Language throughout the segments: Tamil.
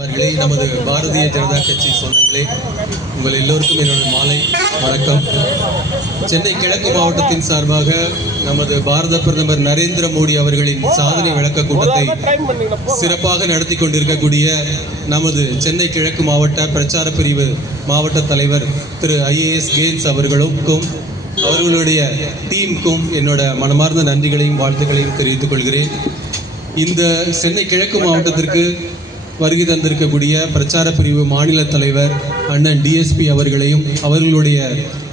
நமது பாரதிய ஜனதா கட்சி சொந்தங்களே, உங்கள் எல்லோருக்கும் என்னோட மாலை வணக்கம். சென்னை கிழக்கு மாவட்டத்தின் சார்பாக நமது பாரத பிரதமர் நரேந்திர மோடி அவர்களின் சாதனை விளக்க கூட்டத்தை சிறப்பாக நடத்தி கொண்டிருக்கக்கூடிய நமது சென்னை கிழக்கு மாவட்ட பிரச்சார பிரிவு மாவட்ட தலைவர் திரு IAS கேன்ஸ் அவர்களுக்கும் அவர்களுடைய டீமுக்கும் என்னோட மனமார்ந்த நன்றிகளையும் வாழ்த்துக்களையும் தெரிவித்துக் கொள்கிறேன். இந்த சென்னை கிழக்கு மாவட்டத்திற்கு வருகை தந்திருக்கக்கூடிய பிரச்சார பிரிவு மாநில தலைவர் அண்ணன் DSP அவர்களையும் அவர்களுடைய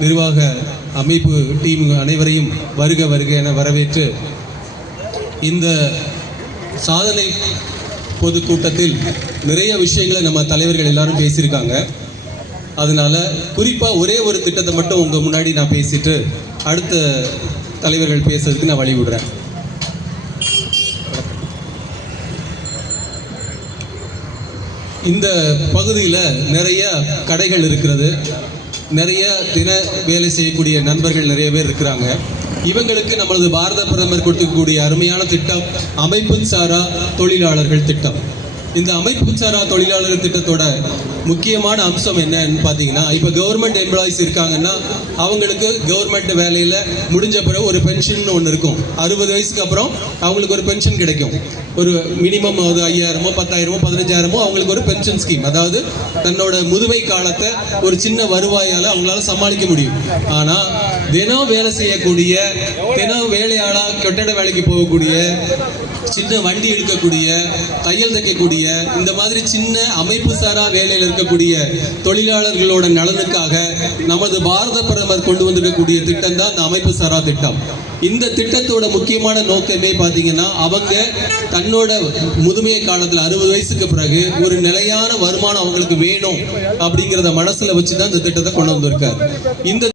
நிர்வாக அமைப்பு டீம் அனைவரையும் வருக வருக என வரவேற்று இந்த சாதனை பொதுக்கூட்டத்தில் நிறைய விஷயங்களை நம்ம தலைவர்கள் எல்லாரும் பேசியிருக்காங்க. அதனால குறிப்பாக ஒரே ஒரு திட்டத்தை மட்டும் உங்கள் முன்னாடி நான் பேசிட்டு அடுத்த தலைவர்கள் பேசுறதுக்கு நான் வழி விடுறேன். இந்த பகுதியில் நிறைய கடைகள் இருக்கிறது, நிறைய தின வேலை செய்யக்கூடிய நண்பர்கள் நிறைய பேர் இருக்கிறாங்க. இவங்களுக்கு நம்மளது பாரத பிரதமர் கொடுக்கக்கூடிய அருமையான திட்டம் அமைப்பு சாரா தொழிலாளர்கள் திட்டம். இந்த அமைப்பு சாரா தொழிலாளர்கள் திட்டத்தோட முக்கியமான அம்சம் என்னன்னு பார்த்தீங்கன்னா, இப்போ கவர்மெண்ட் எம்ப்ளாயிஸ் இருக்காங்கன்னா அவங்களுக்கு கவர்மெண்ட் வேலையில் முடிஞ்ச பிறகு ஒரு பென்ஷன் ஒன்று இருக்கும். 60 வயசுக்கு அப்புறம் அவங்களுக்கு ஒரு பென்ஷன் கிடைக்கும். ஒரு மினிமம் அது 5000 10,000 15,000 அவங்களுக்கு ஒரு பென்ஷன் ஸ்கீம். அதாவது தன்னோட முதுமை காலத்தை ஒரு சின்ன வருவாயால் அவங்களால சமாளிக்க முடியும். ஆனால் தினம் வேலை செய்யக்கூடிய, தினம் வேலையாளாக கட்டட வேலைக்கு போகக்கூடிய, சின்ன வண்டி இழுக்கக்கூடிய, தையல் தைக்கக்கூடிய, இந்த மாதிரி சின்ன அமைப்பு சாரா வேலையில் இருக்கக்கூடிய தொழிலாளர்களோட நலனுக்காக நமது பாரத பிரதமர் கொண்டு வந்திருக்கக்கூடிய திட்டம் தான் இந்த அமைப்பு சாரா திட்டம். இந்த திட்டத்தோட முக்கியமான நோக்கமே பார்த்தீங்கன்னா, அவங்க தன்னோட முதுமைய காலத்தில் 60 வயசுக்கு பிறகு ஒரு நிலையான வருமானம் அவங்களுக்கு வேணும் அப்படிங்கிறத மனசுல வச்சுதான் இந்த திட்டத்தை கொண்டு வந்திருக்காரு. இந்த